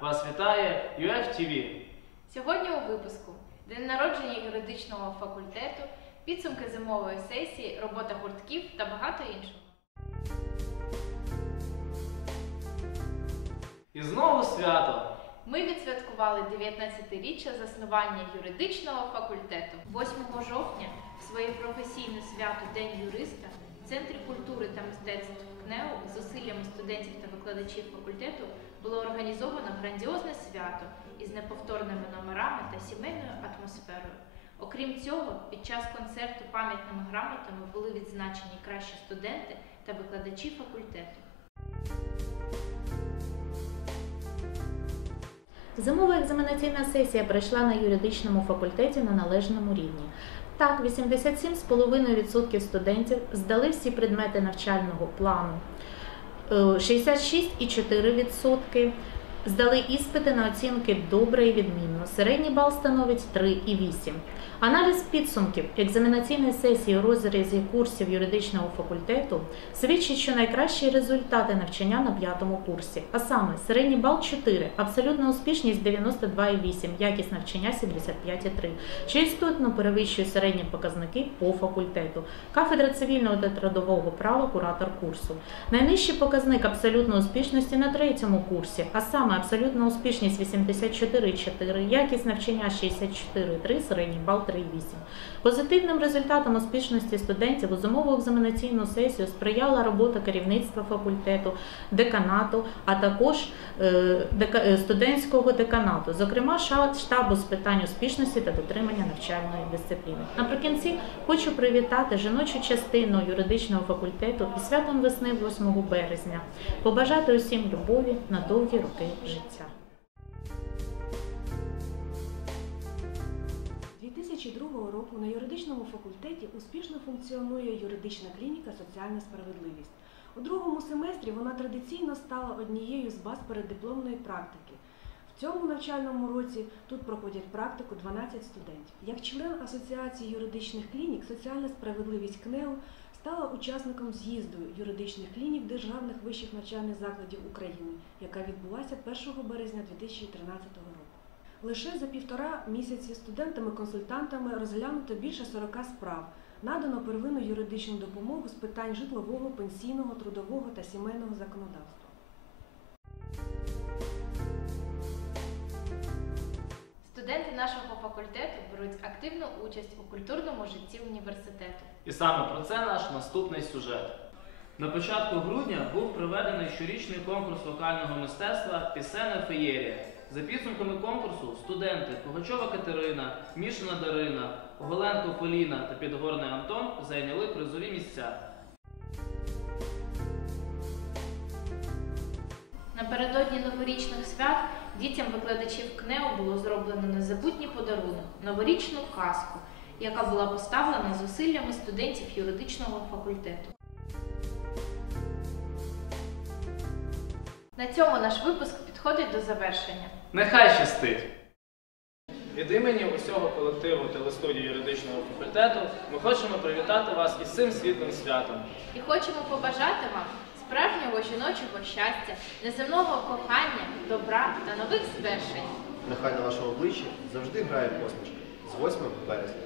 Вас вітає UFTV. Сьогодні у випуску день народження юридичного факультету, підсумки зимової сесії, робота гуртків та багато іншого. І знову свято. Ми відсвяткували 19-річчя заснування юридичного факультету. 8 жовтня в своє професійне свято День юриста Центрі культури та мистецтв КНЕУ зусиллями студентів та викладачів факультету було організовано грандіозне свято із неповторними номерами та сімейною атмосферою. Окрім цього, під час концерту пам'ятними грамотами були відзначені кращі студенти та викладачі факультету. Зимова екзаменаційна сесія пройшла на юридичному факультеті на належному рівні. Так, 87,5% студентів здали всі предмети навчального плану, Е, 66,4% здали іспити на оцінки добре і відмінно. Середній бал становить 3,8. Аналіз підсумків екзаменаційної сесії у розрізі курсів юридичного факультету свідчить, що найкращі результати навчання на п'ятому курсі, а саме середній бал 4, абсолютна успішність 92,8, якість навчання 75,3, що істотно перевищує середні показники по факультету. Кафедра цивільного та трудового права, куратор курсу. Найнижчий показник абсолютної успішності на третьому курсі, а саме абсолютна успішність 84,4, якість навчання 64,3, середній бал 3,8. Позитивним результатом успішності студентів у зимову екзаменаційну сесію сприяла робота керівництва факультету, деканату, а також е, е, студентського деканату, зокрема штабу з питань успішності та дотримання навчальної дисципліни. Наприкінці хочу привітати жіночу частину юридичного факультету із святом весни 8 березня, побажати усім любові на довгі роки життя. 2002 року на юридичному факультеті успішно функціонує юридична клініка Соціальна справедливість. У другому семестрі вона традиційно стала однією з баз переддипломної практики. В цьому навчальному році тут проходять практику 12 студентів. Як член Асоціації юридичних клінік, соціальна справедливість КНЕУ стала учасником з'їзду юридичних клінік державних вищих навчальних закладів України, яка відбулася 1 березня 2013 року. Лише за півтора місяці студентами-консультантами розглянуто більше 40 справ. Надано первинну юридичну допомогу з питань житлового, пенсійного, трудового та сімейного законодавства. Студенти нашого факультету беруть активну участь у культурному житті університету. І саме про це наш наступний сюжет. На початку грудня був проведений щорічний конкурс вокального мистецтва Пісенна феєрія. За підсумками конкурсу студенти Пугачова Катерина, Мішина Дарина, Оголенко Поліна та Підгорний Антон зайняли призові місця. Напередодні новорічних свят дітям викладачів КНЕУ було зроблено незабутній подарунок новорічну казку, яка була поставлена зусиллями студентів юридичного факультету. На цьому наш випуск підходить до завершення. Нехай щастить! Від імені усього колективу телестудії юридичного факультету ми хочемо привітати вас із цим світлим святом. І хочемо побажати вам справжнього жіночого щастя, неземного кохання, добра та нових звершень. Нехай на вашому обличчі завжди грає посмішка. З 8 березня.